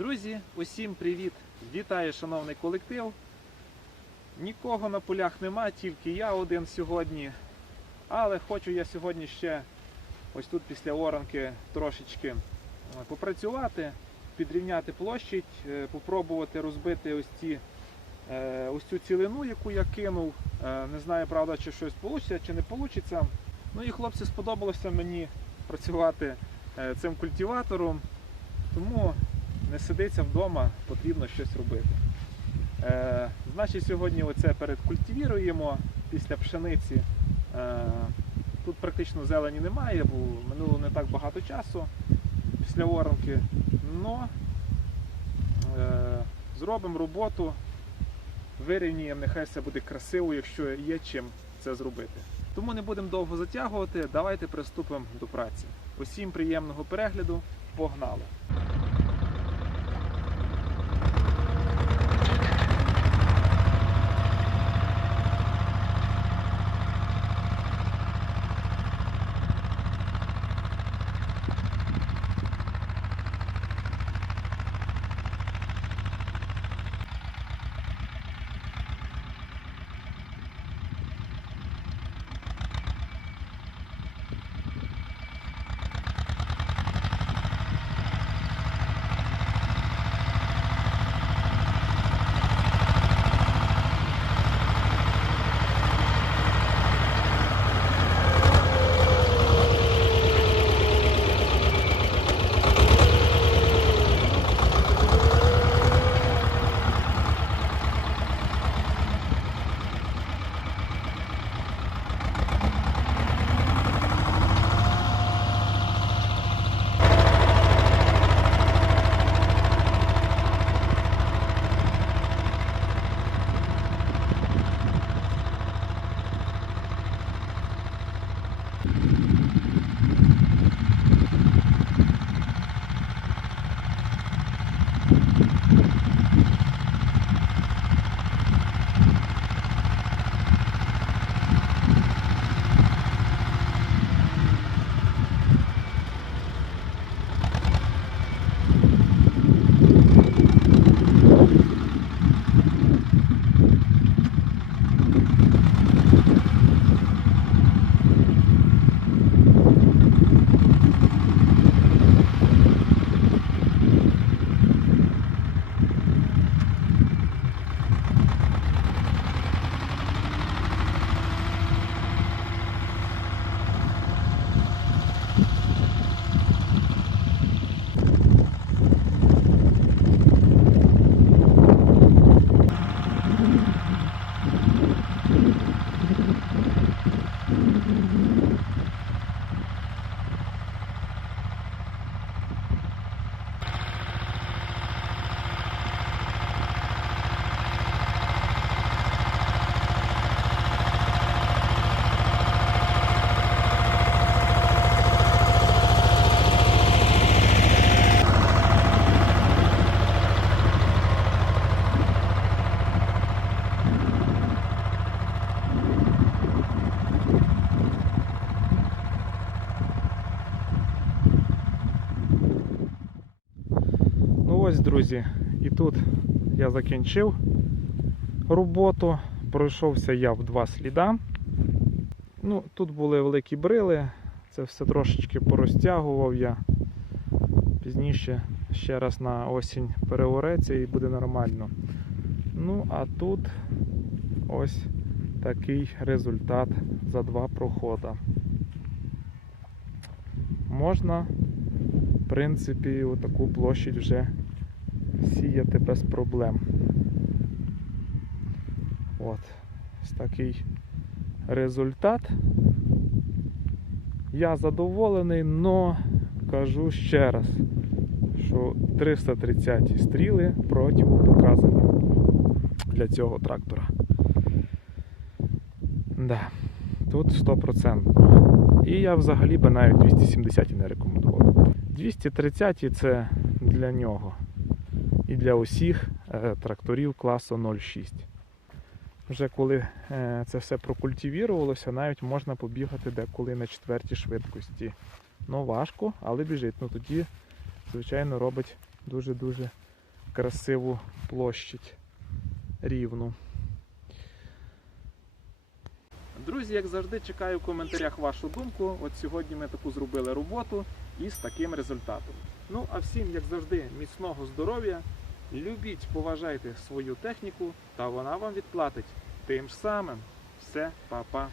Друзі, усім привіт! Вітаю, шановний колектив. Нікого на полях нема, тільки я один сьогодні. Але хочу я сьогодні ще ось тут після оранки трошечки е, попрацювати, підрівняти площадь, е, попробувати розбити ось ці. е, Ось цю цілину, яку я кинув. Не знаю, правда, чи щось вийде, чи не вийде. Ну і хлопці сподобалося мені працювати цим культиватором. Тому не сидиться вдома, потрібно щось робити. Е, значить, сьогодні оце передкультивіруємо після пшениці. Е, тут практично зелені немає, бо минуло не так багато часу після оранки. Но е, зробимо роботу, вирівнюємо, нехай все буде красиво, якщо є чим це зробити. Тому не будемо довго затягувати, давайте приступимо до праці. Усім приємного перегляду, погнали! Ось, друзі, і тут я закінчив роботу. Пройшовся я в два сліда. Ну, тут були великі брили, це все трошечки порозтягував я. Пізніше ще раз на осінь переореться і буде нормально. Ну, а тут ось такий результат за два прохода. Можна в принципі, таку площадь вже сіяти без проблем. От, ось такий результат. Я задоволений, але кажу ще раз, що 330 стріли противопоказані для цього трактора. Да, тут 100%. І я взагалі би навіть 270 не рекомендував. 230 це для нього і для усіх е, тракторів класу 06. Вже коли е, це все прокультивірувалося, навіть можна побігати деколи на четвертій швидкості. Ну важко, але біжить. Ну Тоді, звичайно, робить дуже-дуже красиву площадь рівну. Друзі, як завжди, чекаю в коментарях вашу думку. От сьогодні ми таку зробили роботу і з таким результатом. Ну, а всім, як завжди, міцного здоров'я. Любіть, поважайте свою техніку, та вона вам відплатить тим самим. Все, па-па.